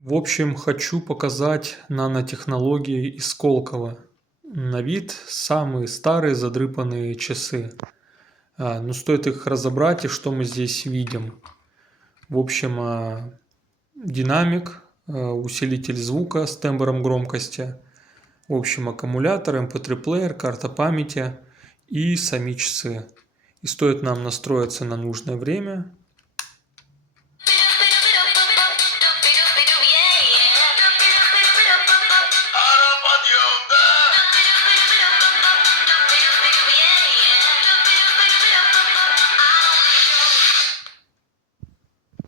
В общем, хочу показать нанотехнологии из Сколково. На вид самые старые задрыпанные часы. Но стоит их разобрать, и что мы здесь видим. В общем, динамик, усилитель звука с тембром громкости. В общем, аккумулятор, MP3-плеер, карта памяти и сами часы. И стоит нам настроиться на нужное время,